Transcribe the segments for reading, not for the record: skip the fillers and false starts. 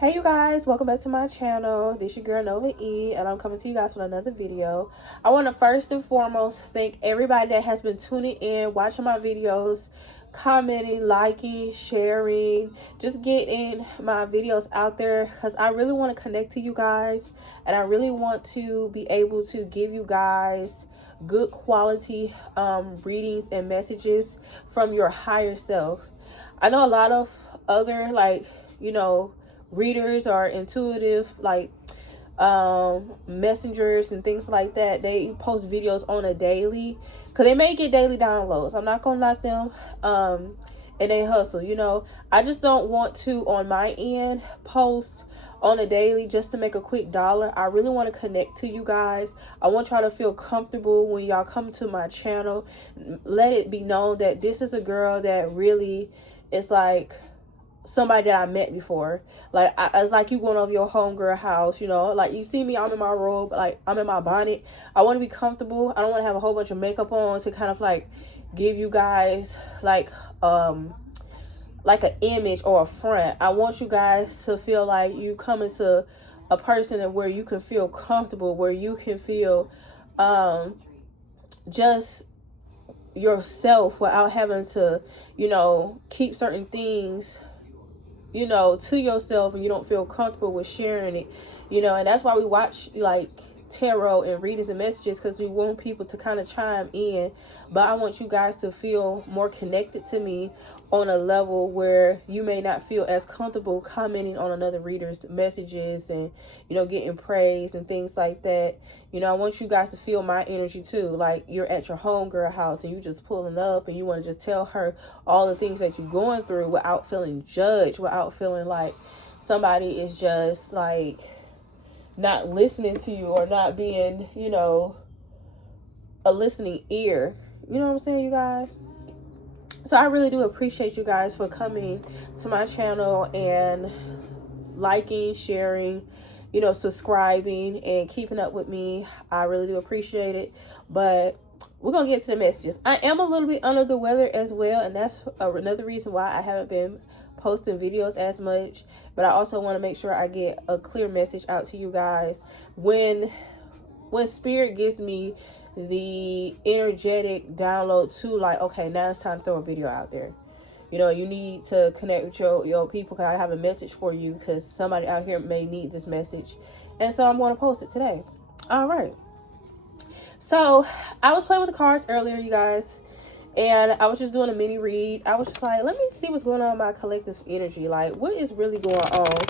Hey you guys, welcome back to my channel. This your girl Nova.E, and I'm coming to you guys with another video. I want to first and foremost thank everybody that has been tuning in, watching my videos, commenting, liking, sharing, just getting my videos out there, because I really want to connect to you guys, and I really want to be able to give you guys good quality readings and messages from your higher self. I know a lot of other readers are intuitive, messengers and things like that. They post videos on a daily because they may get daily downloads. I'm not gonna knock them, and they hustle. I just don't want to on my end post on a daily just to make a quick dollar. I really want to connect to you guys. I want y'all to feel comfortable when y'all come to my channel. Let it be known that this is a girl that really is like somebody that I met before. It's like you going over your homegirl house, like you see me, I'm in my robe, like I'm in my bonnet. I want to be comfortable. I don't want to have a whole bunch of makeup on to kind of like give you guys like an image or a front. I want you guys to feel like you come into a person where you can feel comfortable, where you can feel just yourself without having to keep certain things to yourself, and you don't feel comfortable with sharing it, and that's why we watch like tarot and readings and messages, because we want people to kind of chime in. But I want you guys to feel more connected to me on a level where you may not feel as comfortable commenting on another reader's messages and getting praise and things like that. I want you guys to feel my energy too, like you're at your homegirl house and you just pulling up and you want to just tell her all the things that you're going through without feeling judged, without feeling like somebody is just like not listening to you or not being, a listening ear. You know what I'm saying, you guys? So I really do appreciate you guys for coming to my channel and liking, sharing, subscribing and keeping up with me. I really do appreciate it. But we're going to get to the messages. I am a little bit under the weather as well, and that's another reason why I haven't been posting videos as much. But I also want to make sure I get a clear message out to you guys. When spirit gives me the energetic download to like, okay, now it's time to throw a video out there. You need to connect with your people, because I have a message for you, because somebody out here may need this message. And so I'm going to post it today. All right. So I was playing with the cards earlier, you guys, and I was just doing a mini read. I was just like, let me see what's going on in my collective energy. Like, what is really going on?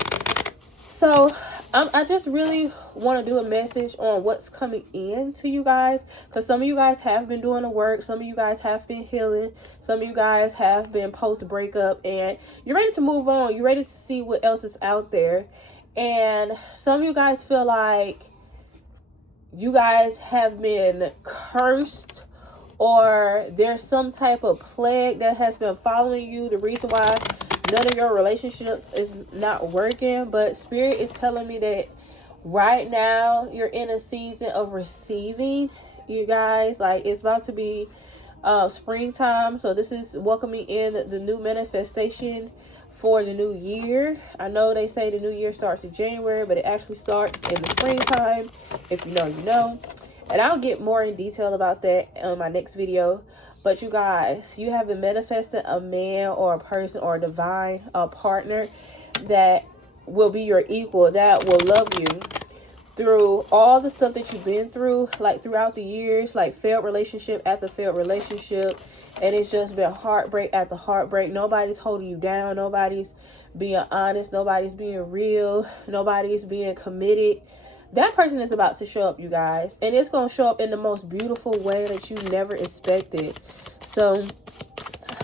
So I just really want to do a message on what's coming in to you guys, because some of you guys have been doing the work. Some of you guys have been healing. Some of you guys have been post breakup and you're ready to move on. You're ready to see what else is out there. And some of you guys feel like you guys have been cursed, or there's some type of plague that has been following you. The reason why none of your relationships is not working. But Spirit is telling me that right now you're in a season of receiving, you guys. Like, it's about to be springtime. So this is welcoming in the new manifestation for the new year. I know they say the new year starts in January, but it actually starts in the springtime. If you know, you know. And I'll get more in detail about that on my next video. But you guys, you have been manifesting a man or a person or a divine partner that will be your equal, that will love you through all the stuff that you've been through, like throughout the years, like failed relationship after failed relationship. And it's just been heartbreak after heartbreak. Nobody's holding you down. Nobody's being honest. Nobody's being real. Nobody's being committed. That person is about to show up, you guys. And it's going to show up in the most beautiful way that you never expected. So,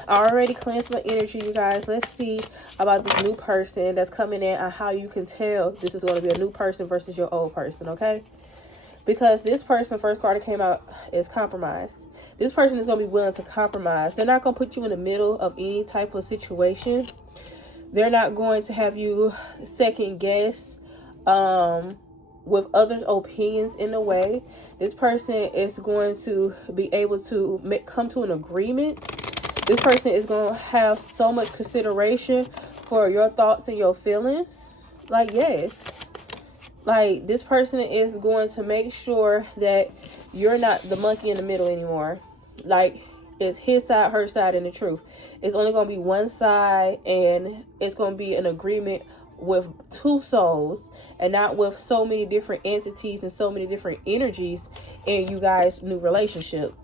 I already cleansed my energy, you guys. Let's see about this new person that's coming in and how you can tell this is going to be a new person versus your old person, okay? Because this person, first card that came out, is compromise. This person is going to be willing to compromise. They're not going to put you in the middle of any type of situation. They're not going to have you second guess with others' opinions in a way. This person is going to be able to come to an agreement. This person is going to have so much consideration for your thoughts and your feelings. Like, yes. Like, this person is going to make sure that you're not the monkey in the middle anymore. Like, it's his side, her side, and the truth. It's only going to be one side, and it's going to be an agreement with two souls, and not with so many different entities and so many different energies in you guys' new relationship.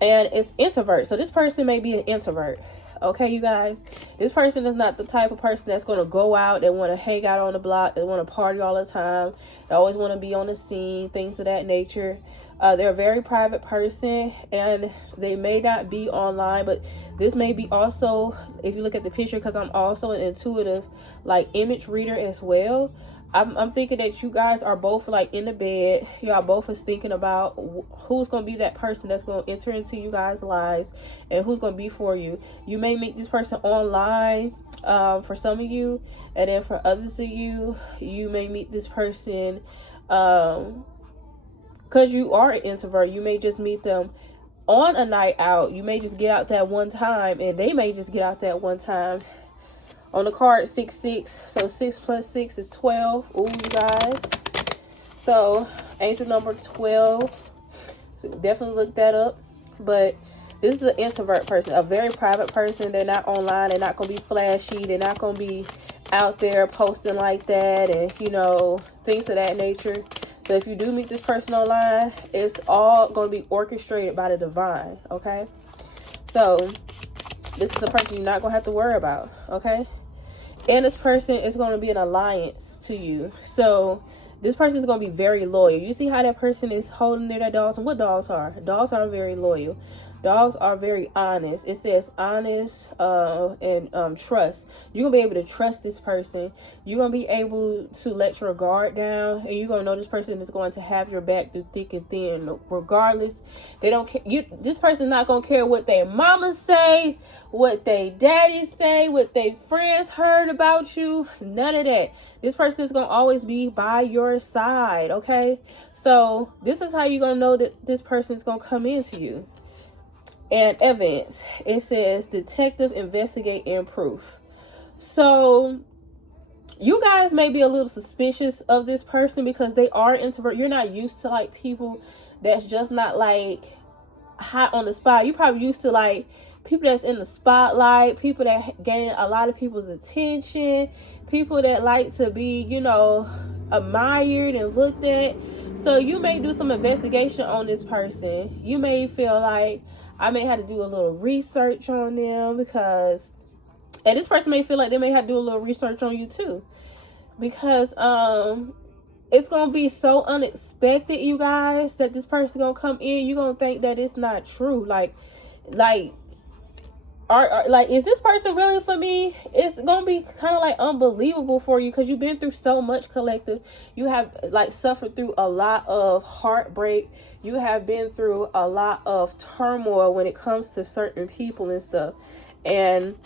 And it's introvert. So this person may be an introvert. Okay, you guys, this person is not the type of person that's going to go out, that want to hang out on the block, that want to party all the time, they always want to be on the scene, things of that nature. They're a very private person, and they may not be online, but this may be also, if you look at the picture, because I'm also an intuitive, like, image reader as well. I'm thinking that you guys are both, like, in the bed. Y'all both is thinking about who's going to be that person that's going to enter into you guys' lives, and who's going to be for you. You may meet this person online, for some of you, and then for others of you, you may meet this person because you are an introvert. You may just meet them on a night out. You may just get out that one time, and they may just get out that one time. On the card, 6 so 6 plus 6 is 12. Ooh, you guys. So angel number 12, so definitely look that up. But this is an introvert person, a very private person. They're not online, they're not going to be flashy, they're not going to be out there posting like that, and, you know, things of that nature. So if you do meet this person online, it's all going to be orchestrated by the divine. Okay, so this is a person you're not going to have to worry about. Okay, and this person is going to be an alliance to you. So this person is going to be very loyal. You see how that person is holding their dogs, and what dogs are? Dogs are very loyal. Dogs are very honest. It says honest and trust. You're going to be able to trust this person. You're going to be able to let your guard down, and you're going to know this person is going to have your back through thick and thin. Regardless, they don't care. This person is not going to care what their mamas say, what they daddies say, what their friends heard about you. None of that. This person is going to always be by your side. Okay, so this is how you're going to know that this person is going to come into you. And evidence, it says detective, investigate, and proof. So you guys may be a little suspicious of this person because they are introvert. You're not used to, like, people that's just not, like, hot on the spot. You probably used to, like, people that's in the spotlight, people that gain a lot of people's attention, people that like to be, you know, admired and looked at. So you may do some investigation on this person. You may feel like, I may have to do a little research on them, because, and this person may feel like they may have to do a little research on you too, because it's gonna be so unexpected, you guys, that this person gonna come in. You're gonna think that it's not true. Like is this person really for me? It's gonna be kind of like unbelievable for you, because you've been through so much, collective. You have, like, suffered through a lot of heartbreak. You have been through a lot of turmoil when it comes to certain people and stuff, and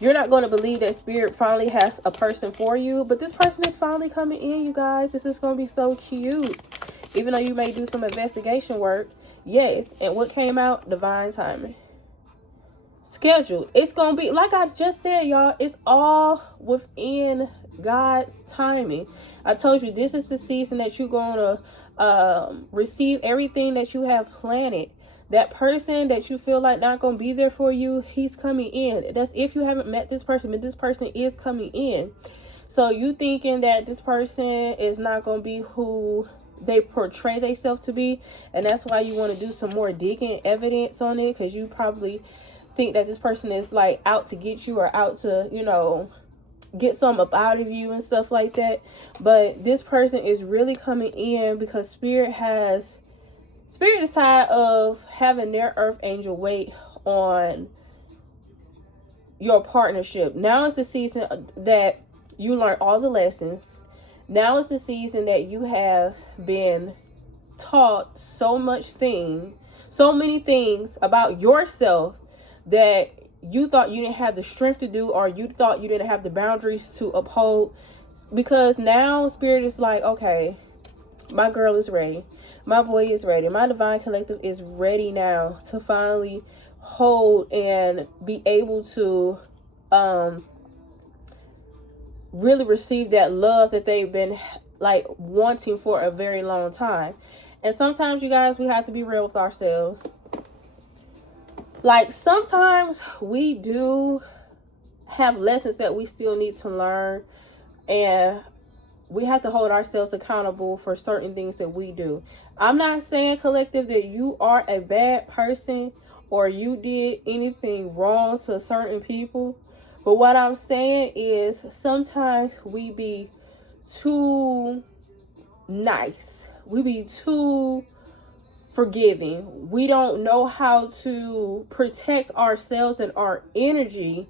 you're not going to believe that spirit finally has a person for you. But this person is finally coming in, you guys. This is going to be so cute, even though you may do some investigation work. Yes. And what came out? Divine timing. Scheduled. It's going to be, like I just said, y'all, it's all within God's timing. I told you, this is the season that you're going to receive everything that you have planted. That person that you feel like not going to be there for you, he's coming in. That's if you haven't met this person, but this person is coming in. So you thinking that this person is not going to be who they portray themselves to be, and that's why you want to do some more digging evidence on it, because you probably think that this person is, like, out to get you, or out to, you know, get something up out of you and stuff like that. But this person is really coming in because Spirit is tired of having their earth angel wait on your partnership. Now is the season that you learn all the lessons. Now is the season that you have been taught so many things about yourself that you thought you didn't have the strength to do, or you thought you didn't have the boundaries to uphold. Because now Spirit is like, okay, my girl is ready. My boy is ready. My divine collective is ready now to finally hold and be able to really receive that love that they've been like wanting for a very long time. And sometimes, you guys, we have to be real with ourselves. Like, sometimes we do have lessons that we still need to learn, and we have to hold ourselves accountable for certain things that we do. I'm not saying, collective, that you are a bad person or you did anything wrong to certain people. But what I'm saying is, sometimes we be too nice. We be too forgiving. We don't know how to protect ourselves and our energy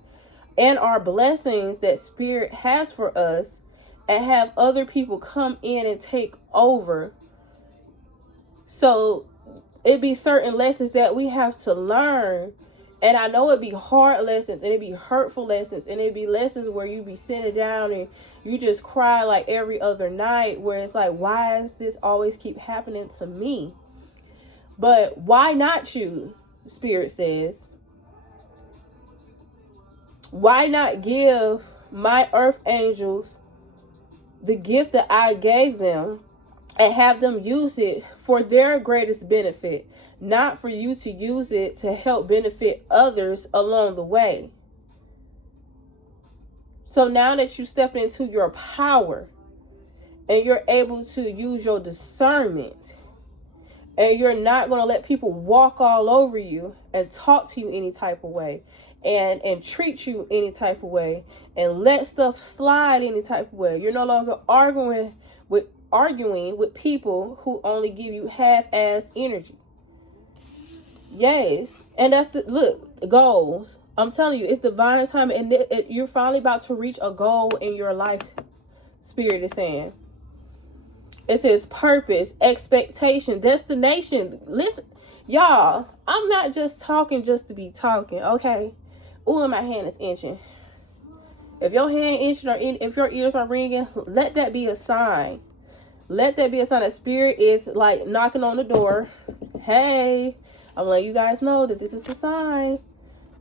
and our blessings that Spirit has for us, and have other people come in and take over. So it be certain lessons that we have to learn. And I know it be hard lessons, and it be hurtful lessons, and it be lessons where you be sitting down and you just cry like every other night, where it's like, why does this always keep happening to me? But why not you? Spirit says, why not give my earth angels the gift that I gave them and have them use it for their greatest benefit, not for you to use it to help benefit others along the way? So now that you step into your power and you're able to use your discernment, and you're not going to let people walk all over you and talk to you any type of way, and treat you any type of way, and let stuff slide any type of way. You're no longer arguing with people who only give you half-ass energy. Yes. And that's the goals. I'm telling you, it's divine time, and you're finally about to reach a goal in your life, Spirit is saying. It says purpose, expectation, destination. Listen, y'all, I'm not just talking just to be talking, okay? Ooh, and my hand is itching. If your hand itching, or if your ears are ringing, let that be a sign. Let that be a sign that Spirit is like knocking on the door. Hey, I'm letting you guys know that this is the sign.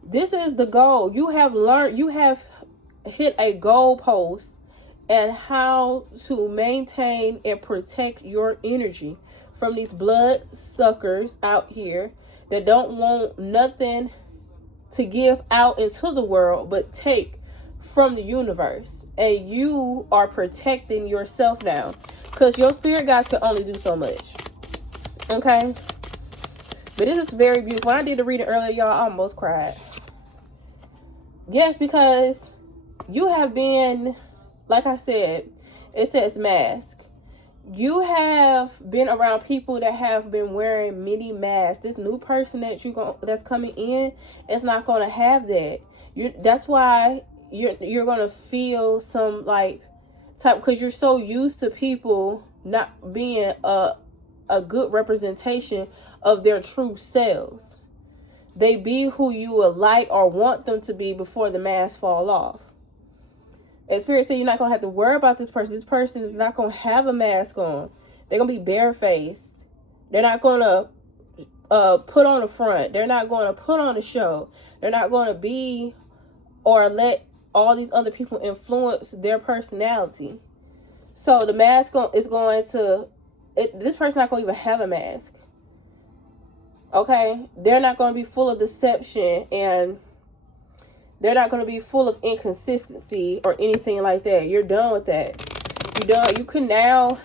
This is the goal. You have learned, you have hit a goal post, and how to maintain and protect your energy from these blood suckers out here that don't want nothing to give out into the world but take from the universe. And you are protecting yourself now, because your spirit guides can only do so much. Okay? But this is very beautiful. When I did the reading earlier, y'all, I almost cried. Yes, because you have been, like I said, it says mask. You have been around people that have been wearing many masks. This new person that's coming in is not going to have that. That's why you're going to feel some like type, because you're so used to people not being a good representation of their true selves. They be who you would like or want them to be before the masks fall off. And Spirit said you're not going to have to worry about this person. This person is not going to have a mask on. They're going to be barefaced. They're not going to put on a front. They're not going to put on a show. They're not going to be or let all these other people influence their personality. So the mask is going to... this person not going to even have a mask. Okay? They're not going to be full of deception, and they're not going to be full of inconsistency or anything like that. You're done with that. You're done. You can now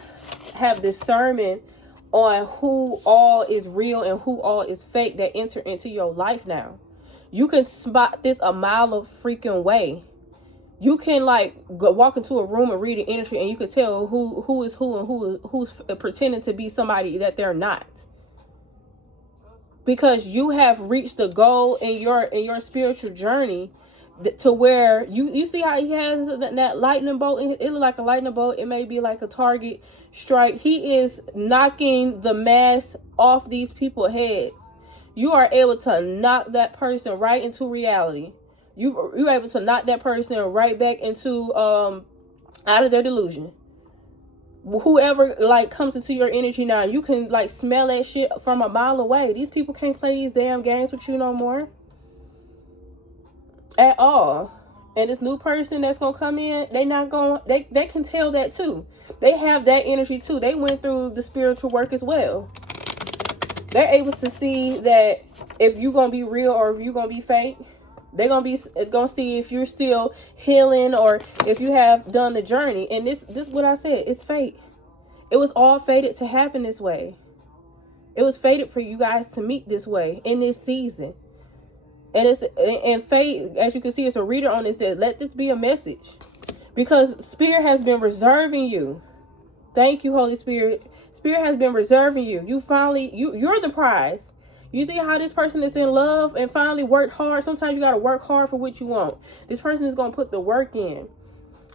have discernment on who all is real and who all is fake that enter into your life now. You can spot this a mile of freaking way. You can walk into a room and read the energy, and you can tell who is who and who's pretending to be somebody that they're not. Because you have reached the goal in your spiritual journey, to where you see how he has that lightning bolt. It looks like a lightning bolt. It may be like a target strike. He is knocking the mask off these people's heads. You are able to knock that person right into reality. You're able to knock that person right back into out of their delusion. Whoever comes into your energy now, you can smell that shit from a mile away. These people can't play these damn games with you no more. At all. And this new person that's gonna come in, they can tell that too. They have that energy too. They went through the spiritual work as well. They're able to see that if you're gonna be real or if you're gonna be fake. They're gonna see if you're still healing or if you have done the journey. And this is what I said, it's fate. It was all fated to happen this way. It was fated for you guys to meet this way in this season. And fate, as you can see, it's a reader on this, that let this be a message. Because Spirit has been reserving you. Thank you, Holy Spirit. Spirit has been reserving you. You're the prize. You see how this person is in love and finally worked hard. Sometimes you got to work hard for what you want. This person is going to put the work in.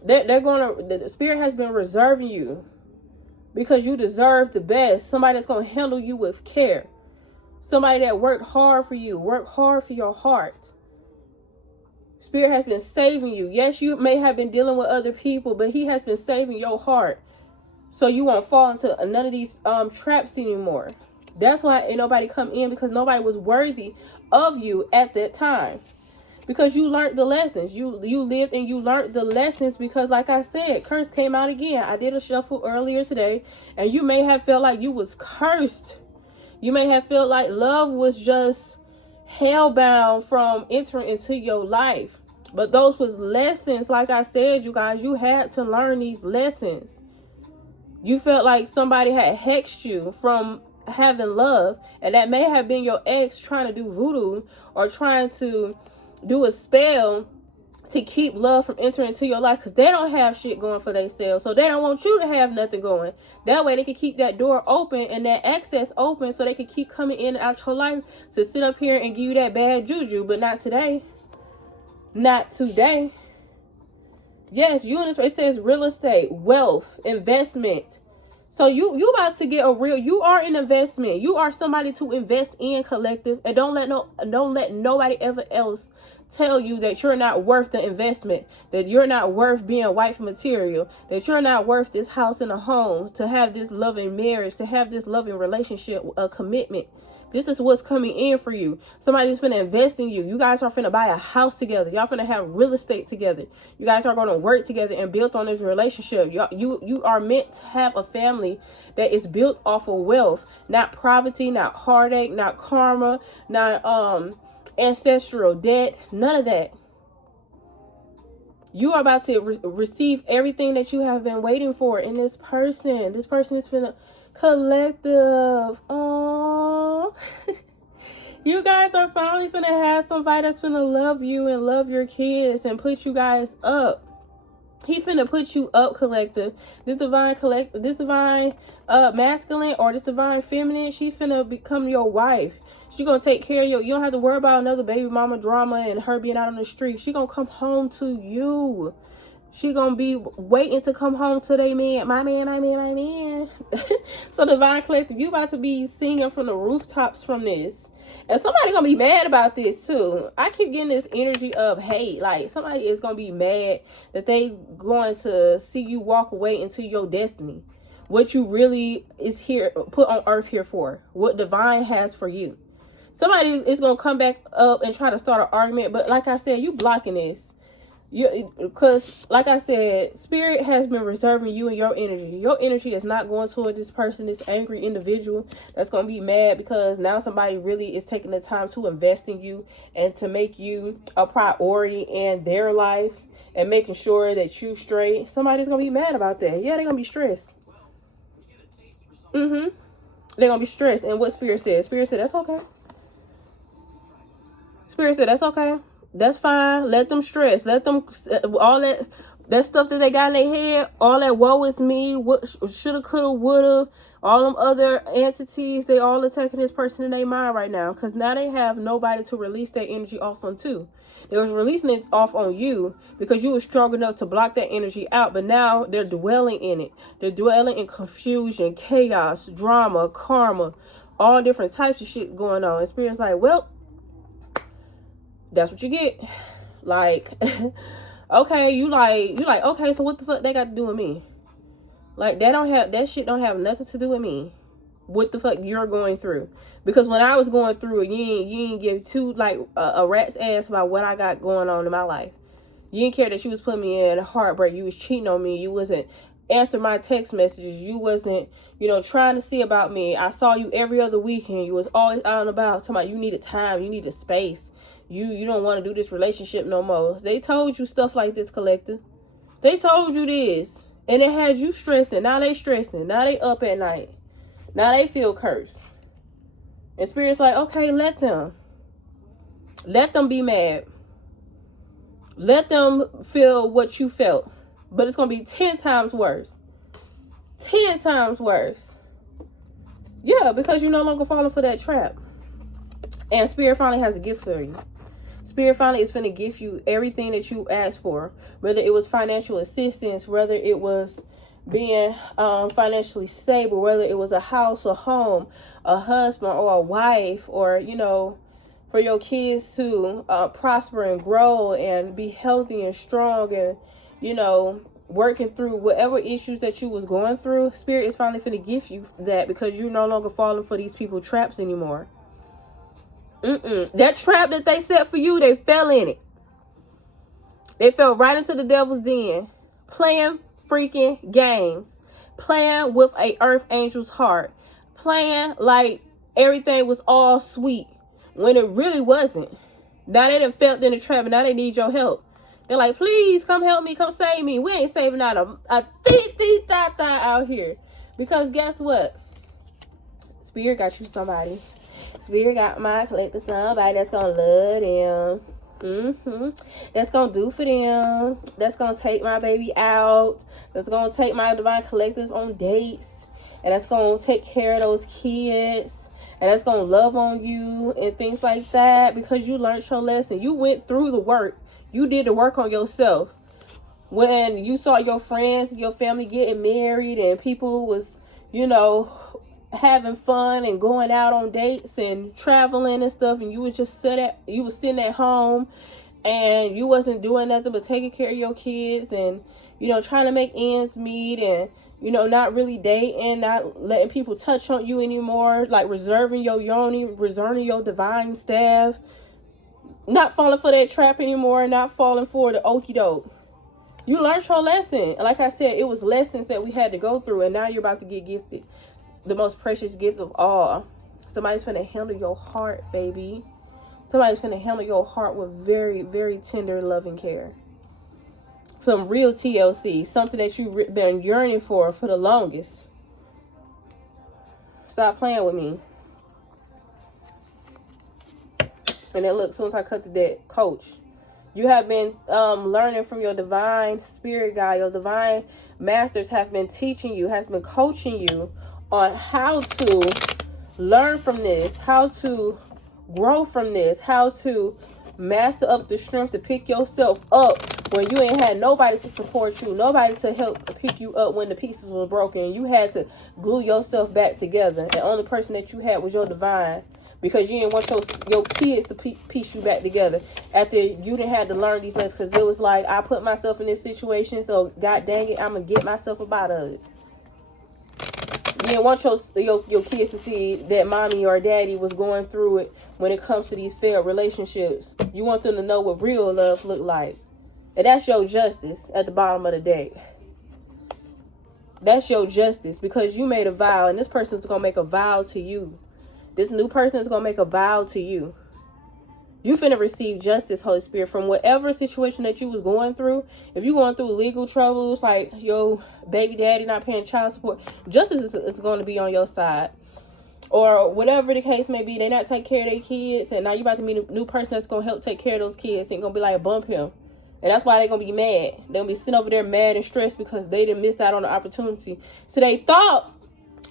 The Spirit has been reserving you because you deserve the best. Somebody that's going to handle you with care. Somebody that worked hard for you, worked hard for your heart. Spirit has been saving you. Yes, you may have been dealing with other people, but He has been saving your heart. So you won't fall into none of these traps anymore. That's why ain't nobody come in, because nobody was worthy of you at that time. Because you learned the lessons. You lived and you learned the lessons, because like I said, curse came out again. I did a shuffle earlier today, and you may have felt like you was cursed. You may have felt like love was just hellbound from entering into your life. But those was lessons. Like I said, you guys, you had to learn these lessons. You felt like somebody had hexed you from having love. And that may have been your ex trying to do voodoo or trying to do a spell to keep love from entering into your life, because they don't have shit going for themselves. So they don't want you to have nothing going. That way they can keep that door open and that access open, so they can keep coming in and out your life to sit up here and give you that bad juju. But not today. Not today. Yes, you in this, it says real estate, wealth, investment. So you about to get you are an investment. You are somebody to invest in, collective. And don't let nobody ever else tell you that you're not worth the investment, that you're not worth being wife material, that you're not worth this house and a home, to have this loving marriage, to have this loving relationship, a commitment. This is what's coming in for you. Somebody's finna invest in you. You guys are finna buy a house together. Y'all finna have real estate together. You guys are gonna work together and build on this relationship. You are meant to have a family that is built off of wealth, not poverty, not heartache, not karma, not ancestral debt, none of that. You are about to receive everything that you have been waiting for in this person. This person is finna collective. Oh, you guys are finally finna have somebody that's finna love you and love your kids and put you guys up. He finna put you up, collective. This divine masculine or this divine feminine, she finna become your wife. She gonna take care of you. You don't have to worry about another baby mama drama and her being out on the street. She gonna come home to you. She gonna be waiting to come home to their man. My man. So divine collective, you about to be singing from the rooftops from this. And somebody gonna be mad about this too. I keep getting this energy of hate. Like somebody is gonna be mad that they going to see you walk away into your destiny. What you really is here, put on earth here for. What divine has for you. Somebody is gonna come back up and try to start an argument. But like I said, you blocking this. Because like I said, Spirit has been reserving you and your energy. Your energy is not going toward this person, this angry individual that's going to be mad because now somebody really is taking the time to invest in you and to make you a priority in their life and making sure that you straight. Somebody's going to be mad about that. Yeah, they're going to be stressed. They're going to be stressed. And what Spirit said? Spirit said, that's okay. Spirit said, that's okay. That's fine. Let them stress. Let them, all that stuff that they got in their head, all that woe is me, what shoulda, coulda, woulda, all them other entities, they all attacking this person in their mind right now. Because now they have nobody to release their energy off on too. They was releasing it off on you because you were strong enough to block that energy out. But now they're dwelling in it. They're dwelling in confusion, chaos, drama, karma, all different types of shit going on. And Spirit's like, well, that's what you get. Like, okay, you like, okay, so what the fuck they got to do with me? Like, that shit don't have nothing to do with me. What the fuck you're going through? Because when I was going through it, you ain't give two, like, a rat's ass about what I got going on in my life. You didn't care that you was putting me in heartbreak. You was cheating on me. You wasn't answering my text messages. You wasn't, trying to see about me. I saw you every other weekend. You was always out and about. Talking about you needed time. You needed space. You don't want to do this relationship no more. They told you stuff like this, collective. They told you this. And it had you stressing. Now they stressing. Now they up at night. Now they feel cursed. And Spirit's like, okay, let them. Let them be mad. Let them feel what you felt. But it's going to be 10 times worse. 10 times worse. Yeah, because you're no longer falling for that trap. And Spirit finally has a gift for you. Spirit finally is finna give you everything that you asked for. Whether it was financial assistance, whether it was being financially stable, whether it was a house, a home, a husband, or a wife, or, for your kids to prosper and grow and be healthy and strong and, working through whatever issues that you was going through. Spirit is finally finna give you that because you're no longer falling for these people traps anymore. That trap that they set for you, they fell in it. They fell right into the devil's den, playing freaking games, playing with a earth angel's heart, playing like everything was all sweet when it really wasn't. Now they done felt in the trap and now they need your help. They're like, please come help me, come save me. We ain't saving out a thee-thee-thah-thah out here. Because guess what? Spirit got you somebody. Spirit got my collective somebody that's gonna love them. That's gonna do for them. That's gonna take my baby out. That's gonna take my divine collective on dates. And that's gonna take care of those kids. And that's gonna love on you and things like that. Because you learned your lesson. You went through the work. You did the work on yourself. When you saw your friends, your family getting married and people was, having fun and going out on dates and traveling and stuff, and you was sitting at home and you wasn't doing nothing but taking care of your kids and trying to make ends meet and not really dating, not letting people touch on you anymore, like reserving your yoni, reserving your divine staff, not falling for that trap anymore, not falling for the okie doke. You learned your lesson. And like I said, it was lessons that we had to go through, and now you're about to get gifted the most precious gift of all. Somebody's finna handle your heart, baby. Somebody's finna handle your heart with very, very tender loving care. Some real TLC. Something that you've been yearning for the longest. Stop playing with me. And then look, as soon as I cut the deck, coach. You have been learning from your divine spirit guide. Your divine masters have been teaching you, has been coaching you on how to learn from this, how to grow from this, how to master up the strength to pick yourself up when you ain't had nobody to support you, nobody to help pick you up when the pieces were broken. You had to glue yourself back together. The only person that you had was your divine, because you didn't want your kids to piece you back together after you didn't have to learn these lessons. Because it was like, I put myself in this situation, so god dang it, I'm gonna get myself up out of it. You didn't want your kids to see that mommy or daddy was going through it when it comes to these failed relationships. You want them to know what real love look like. And that's your justice at the bottom of the deck. That's your justice, because you made a vow, and this person's going to make a vow to you. This new person is going to make a vow to you. You finna receive justice, Holy Spirit, from whatever situation that you was going through. If you going through legal troubles, like your baby daddy not paying child support, justice is going to be on your side. Or whatever the case may be, they not take care of their kids, and now you about to meet a new person that's going to help take care of those kids, and going to be like, bump him. And that's why they're going to be mad. They're going to be sitting over there mad and stressed because they didn't miss out on the opportunity. So they thought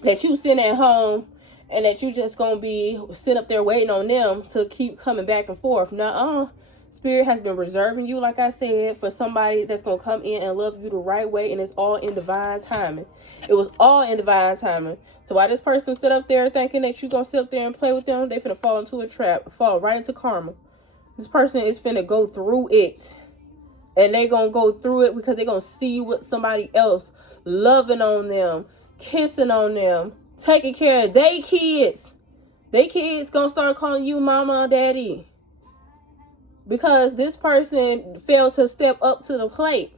that you sitting at home and that you just going to be sitting up there waiting on them to keep coming back and forth. Nuh-uh. Spirit has been reserving you, like I said, for somebody that's going to come in and love you the right way, and it's all in divine timing. It was all in divine timing. So while this person sit up there thinking that you going to sit up there and play with them, they finna fall into a trap, fall right into karma. This person is finna go through it. And they going to go through it because they're going to see you with somebody else, loving on them, kissing on them, taking care of their kids. They kids going to start calling you mama or daddy. because this person failed to step up to the plate.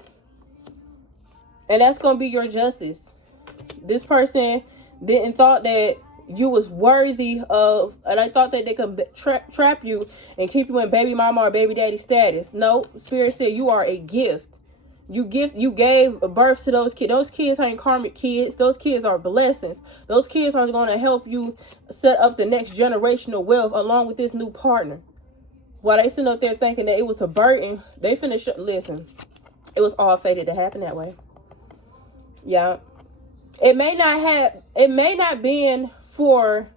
And that's going to be your justice. This person didn't thought that you was worthy of, and I thought that they could trap you and keep you in baby mama or baby daddy status. No, Spirit said you are a gift. You gave birth to those kids. Those kids ain't karmic kids. Those kids are blessings. Those kids are going to help you set up the next generational wealth along with this new partner. While they sitting up there thinking that it was a burden, they finished. Listen, it was all fated to happen that way. Yeah. It may not been for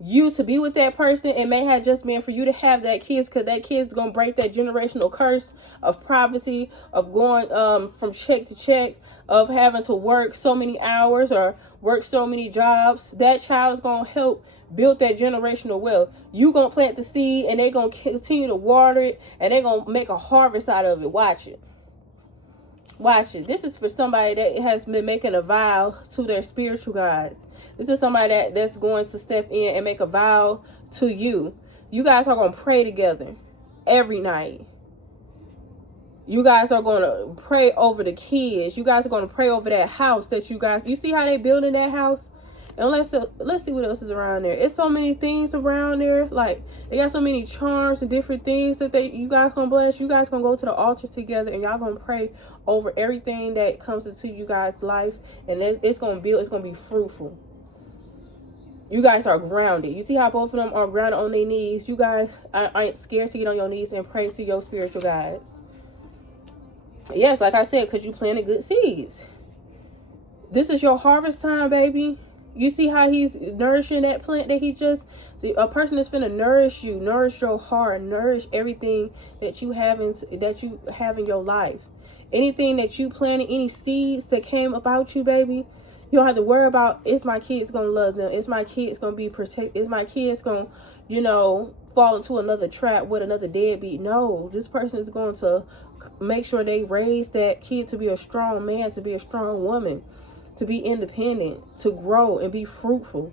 you to be with that person. It may have just been for you to have that kids, because that kid's gonna break that generational curse of poverty, of going from check to check, of having to work so many hours or work so many jobs. That child's gonna help build that generational wealth. You gonna plant the seed, and they gonna continue to water it, and they gonna make a harvest out of it. Watch it. Watch it. This is for somebody that has been making a vow to their spiritual guides. This is somebody that's going to step in and make a vow to you. You guys are going to pray together every night. You guys are going to pray over the kids. You guys are going to pray over that house that you see how they building that house? And let's see what else is around there. It's so many things around there. Like, they got so many charms and different things that you guys gonna bless. You guys gonna go to the altar together, and y'all gonna pray over everything that comes into you guys' life, and it's gonna be fruitful. You guys are grounded. You see how both of them are grounded on their knees. You guys ain't scared to get on your knees and pray to your spiritual guides. Yes, like I said, because you planted good seeds. This is your harvest time, baby. You see how he's nourishing that plant that a person is finna nourish you, nourish your heart, nourish everything that you have in your life. Anything that you planted, any seeds that came about you, baby, you don't have to worry about, is my kids gonna love them? Is my kids gonna be protected? Is my kids gonna, fall into another trap with another deadbeat? No, this person is going to make sure they raise that kid to be a strong man, to be a strong woman, to be independent, to grow and be fruitful.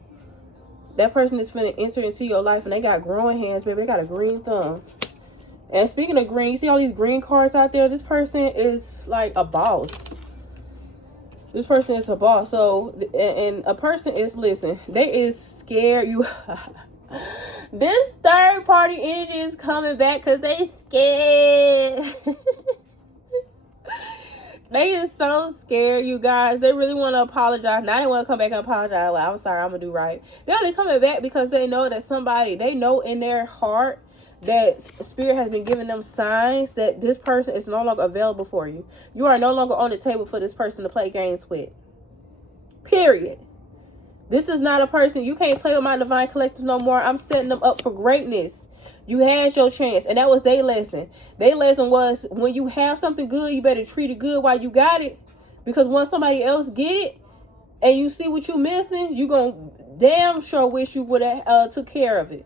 That person is finna enter into your life, and they got growing hands, baby. They got a green thumb. And speaking of green, you see all these green cards out there? This person is like a boss. This person is a boss. So, and a person is, listen, they is scared. This third party energy is coming back because they scared. They is so scared, you guys. They really want to apologize. Now they want to come back and apologize. Well, I'm sorry, I'm going to do right. They're only coming back because they know that they know in their heart that Spirit has been giving them signs that this person is no longer available for you. You are no longer on the table for this person to play games with. Period. This is not a person. You can't play with my divine collective no more. I'm setting them up for greatness. You had your chance, and that was their lesson. Their lesson was, when you have something good, you better treat it good while you got it. Because once somebody else get it, and you see what you missing, you gonna damn sure wish you would have took care of it.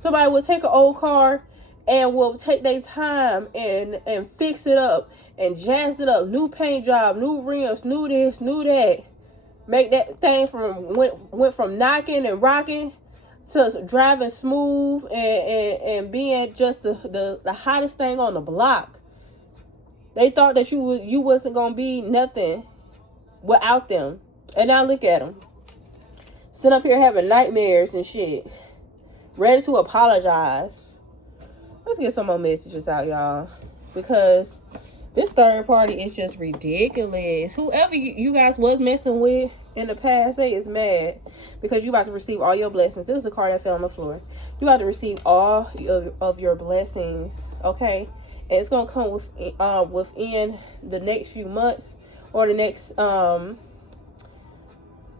Somebody will take an old car and will take their time and fix it up and jazz it up. New paint job, new rims, new this, new that. Make that thing went from knocking and rocking to driving smooth and being just the hottest thing on the block. They thought that you wasn't gonna be nothing without them, and now look at them, sitting up here having nightmares and shit, ready to apologize. Let's get some more messages out, y'all, because this third party is just ridiculous. Whoever you guys was messing with in the past, they is mad because you about to receive all your blessings. This is the card that fell on the floor. You about to receive all of your blessings, okay? And it's gonna come within the next few months, or the next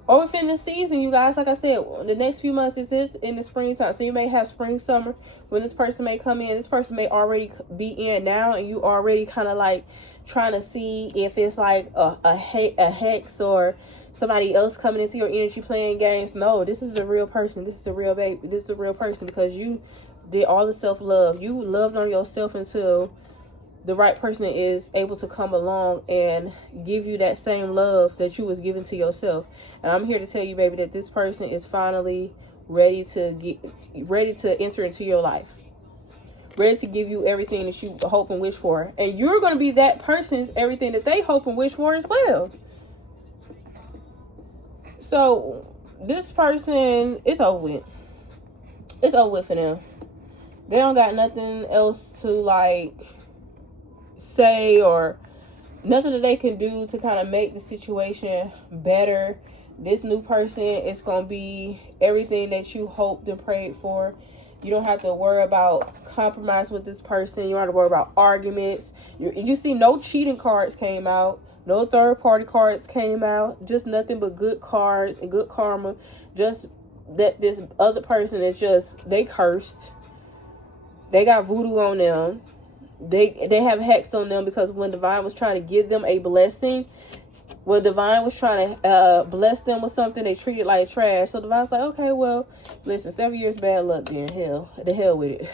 or within the season, you guys. Like I said, the next few months is this in the springtime. So you may have spring, summer, when this person may come in. This person may already be in now, and you already kind of like trying to see if it's like a hex or somebody else coming into your energy playing games. No, this is a real person. This is a real baby. This is a real person, because you did all the self-love. You loved on yourself until the right person is able to come along and give you that same love that you was giving to yourself. And I'm here to tell you, baby, that this person is finally ready to enter into your life. ready to give you everything that you hope and wish for. And you're going to be that person, everything that they hope and wish for as well. So this person, it's over with. It's over with for them. They don't got nothing else to like say, or nothing that they can do to kind of make the situation better. This new person is going to be everything that you hoped and prayed for. You don't have to worry about compromise with this person. You don't have to worry about arguments. You see no cheating cards came out. No third party cards came out. Just nothing but good cards and good karma. Just that this other person is just, they cursed. They got voodoo on them. They have hex on them, because when Divine was trying to give them a blessing, when Divine was trying to bless them with something, they treated it like trash. So Divine's like, okay, well, listen, 7 years bad luck then. The hell with it.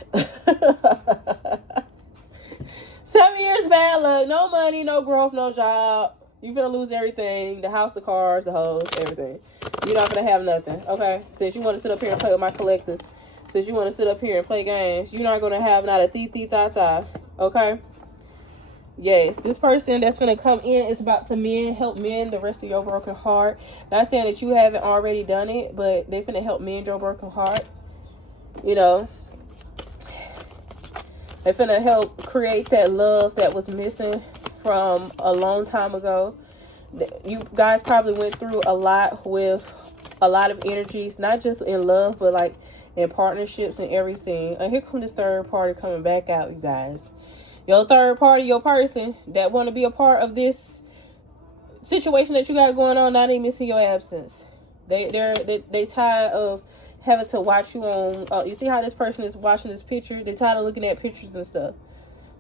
7 years bad luck. No money, no growth, no job. You finna lose everything. The house, the cars, the hoes, everything. You're not gonna have nothing, okay? Since you want to sit up here and play with my collective. Since you want to sit up here and play games, you're not gonna have not a thee-thee-tha-tha, okay? Yes, this person that's going to come in is about to help mend the rest of your broken heart. Not saying that you haven't already done it, but they're going to help mend your broken heart. You know, they're going to help create that love that was missing from a long time ago. You guys probably went through a lot with a lot of energies, not just in love, but like in partnerships and everything. And here comes this third party coming back out, you guys. Your third party, your person that want to be a part of this situation that you got going on, not even missing your absence. They tired of having to watch you on. You see how this person is watching this picture? They tired of looking at pictures and stuff.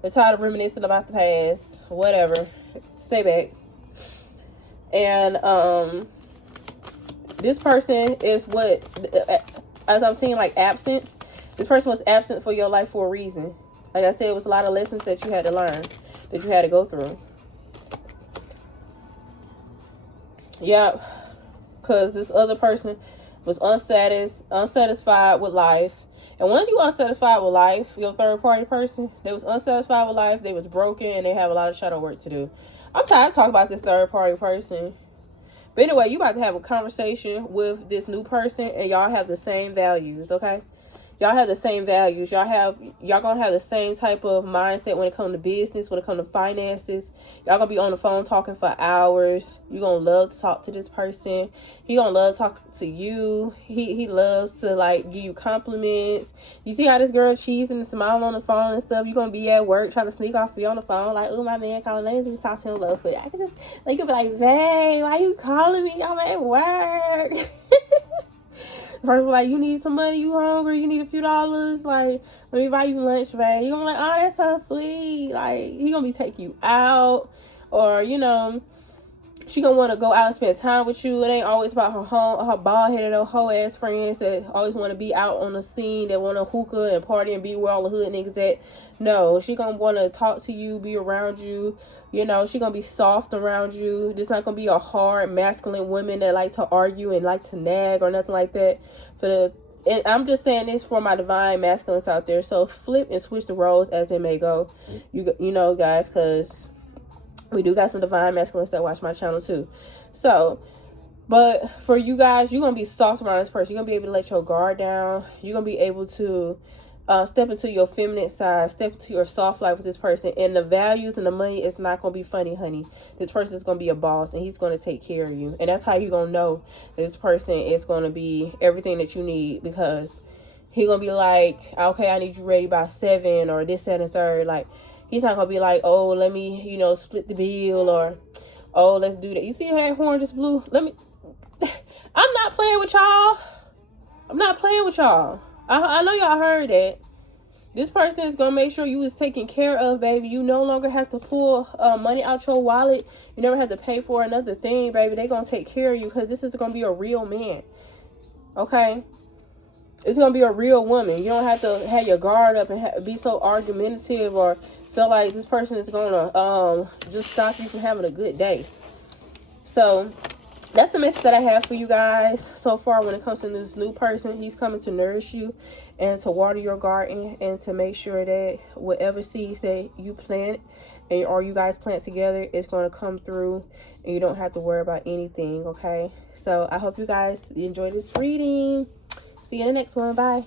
They're tired of reminiscing about the past. Whatever. Stay back. And this person is what, as I'm seeing, like absence. This person was absent for your life for a reason. Like I said, it was a lot of lessons that you had to learn, that you had to go through. Yeah, because this other person was unsatisfied with life. And once you unsatisfied with life, your third party person, they was unsatisfied with life, they was broken, and they have a lot of shadow work to do. I'm tired of talking about this third party person. But anyway, you about to have a conversation with this new person, and y'all have the same values, okay? Y'all have the same values. Y'all gonna have the same type of mindset when it comes to business, when it comes to finances. Y'all gonna be on the phone talking for hours. You gonna love to talk to this person. He gonna love to talk to you. He loves to like give you compliments. You see how this girl cheesing and smiling on the phone and stuff. You gonna be at work trying to sneak off, be on the phone like, oh, my man calling. Let me just talk to him real quick. I can just like, you be like, babe, why you calling me? I'm at work. First, like, you need some money, you hungry, you need a few dollars, like, let me buy you lunch, babe. You gonna be like, oh, that's so sweet. Like, he gonna be taking you out, or, you know, she gonna want to go out and spend time with you. It ain't always about her bald-headed or hoe-ass friends that always want to be out on the scene, that want to hookah and party and be where all the hood niggas at. No, she gonna want to talk to you, be around you. You know, she gonna be soft around you. This not gonna be a hard, masculine woman that like to argue and like to nag or nothing like that. And I'm just saying this for my divine masculines out there. So flip and switch the roles as it may go. You know, guys, because we do got some divine masculines that watch my channel too. So, but for you guys, you're going to be soft around this person. You're going to be able to let your guard down. You're going to be able to step into your feminine side, step into your soft life with this person. And the values and the money is not going to be funny, honey. This person is going to be a boss, and he's going to take care of you. And that's how you're going to know that this person is going to be everything that you need, because he's going to be like, okay, I need you ready by 7 or this, that, and third. Like, he's not going to be like, oh, let me, you know, split the bill, or, oh, let's do that. You see how that horn just blew? I'm not playing with y'all. I'm not playing with y'all. I know y'all heard that. This person is going to make sure you is taken care of, baby. You no longer have to pull money out your wallet. You never have to pay for another thing, baby. They're going to take care of you, because this is going to be a real man. Okay? It's going to be a real woman. You don't have to have your guard up and be so argumentative or feel like this person is going to just stop you from having a good day. So, that's the message that I have for you guys so far when it comes to this new person. He's coming to nourish you and to water your garden and to make sure that whatever seeds that you plant and or you guys plant together is going to come through, and you don't have to worry about anything. Okay, so I hope you guys enjoy this reading. See you in the next one. Bye.